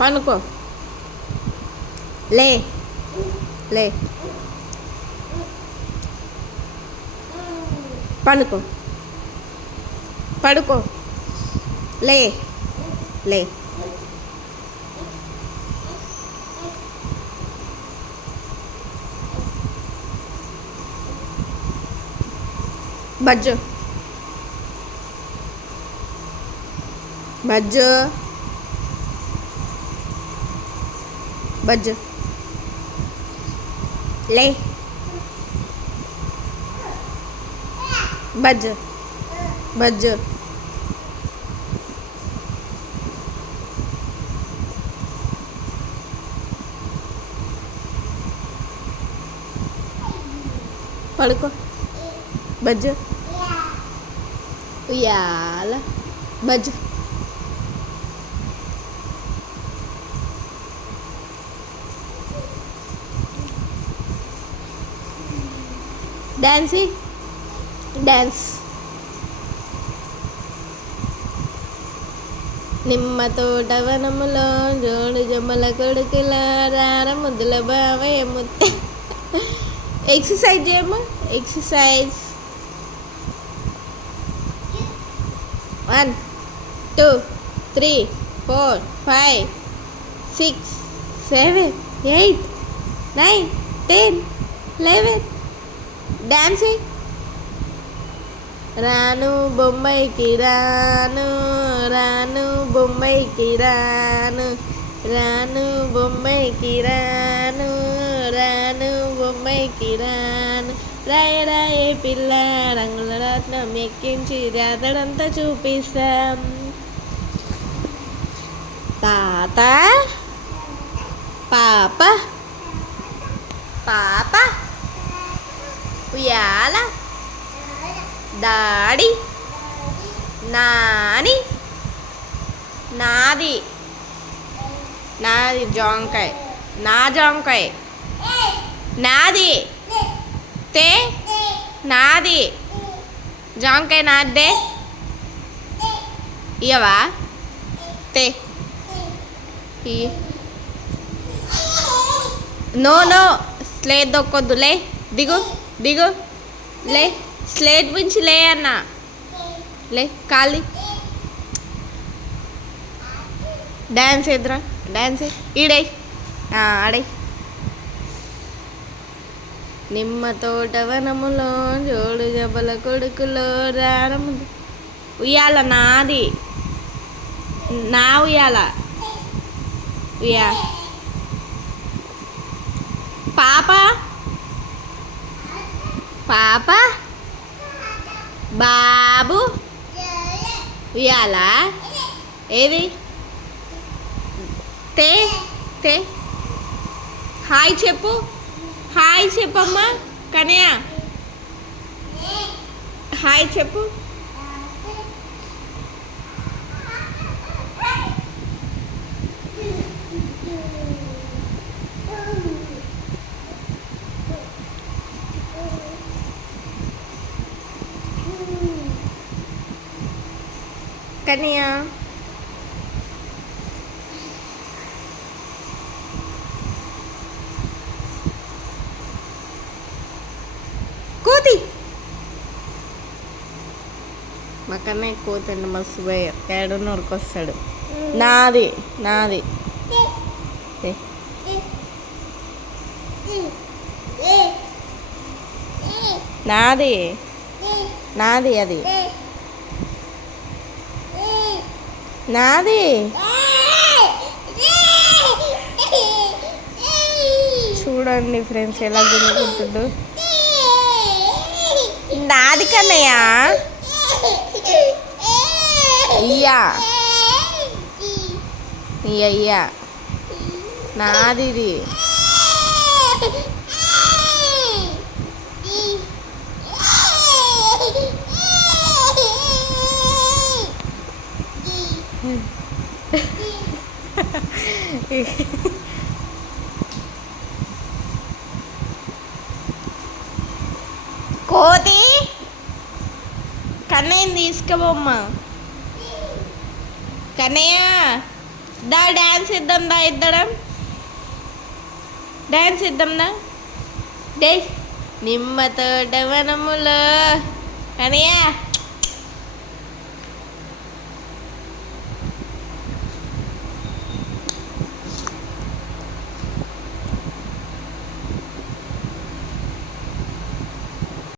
పనుకో. లే లే పనుకో. పడుకో. లే లే. బజ్జు బజ్జు బజ్జు లే. బజ్జు బజ్జు పడుకో. బజ్జు ఉయ్యాల. బజ్జు డాన్సీ డాన్స్. నిమ్మ తోట వనములో జోడు జమ్మల కొడుకుల రార ముద్దుల బావయ్య ముద్ద. ఎక్సర్సైజ్ చేయమ్మా. ఎక్సర్సైజ్. 1 2 3 4 5 6 7 8 9 10 11. డాన్స్. రాను బొంబాయికి రాను, రాను బొంబాయికి రాను, రాను బొంబాయికి రాను, రాను బొంబాయికి రాను. రాయ రాయ పిల్ల రంగుల రత్నం ఎక్కించి జాతరంతా చూపిస్తాం. తాత పాప పాప ఉయ్యాల. డాడీ నాని. నాది నాది జాంకాయ. నా జాంకాయ నాది. తే నాది. జాంకాయ నాదే. ఇయ్యవా. తే నో నో. స్లేట్ దొక్కొద్దు. లే దిగు దిగు. లే స్లేట్ మించి లే అన్న. లే ఖాళీ. డ్యాన్స్ ఎదురా. డ్యాన్స్ ఈడై ఆడై. నిమ్మ తోట వనములో జోడు జబ్బల కొడుకులో రారము. ఉయ్యాల నాది. నా ఉయ్యాల. ఉయ్యా. పాప పాప బాబు ఉయ్యాల. ఏది. తే తే. హాయ్ చెప్పు. హాయ్ చెప్పమ్మా. కనయ్య హాయ్ చెప్పు. కనయ్య కోతి. మా కన్నయ్య కోతి అండి మస్తు పోయి ఏడున్నూరుకి వస్తాడు. నాది నాది. నాది నాది. అది నాది. చూడండి ఫ్రెండ్స్ ఎలా గుంజుకుంటుండు. నాది కన్నయ్య. ఇయ్యా ఇయ్యా. నాది. ఇది కోతి. కన్నయ్యని తీసుకుపోమ్మా. కన్నయ్య దా డ్యాన్స్ ఇద్దాం, దా ఇద్దడం డ్యాన్స్ ఇద్దాం దా. డే నిమ్మ తోట వనములో కనియా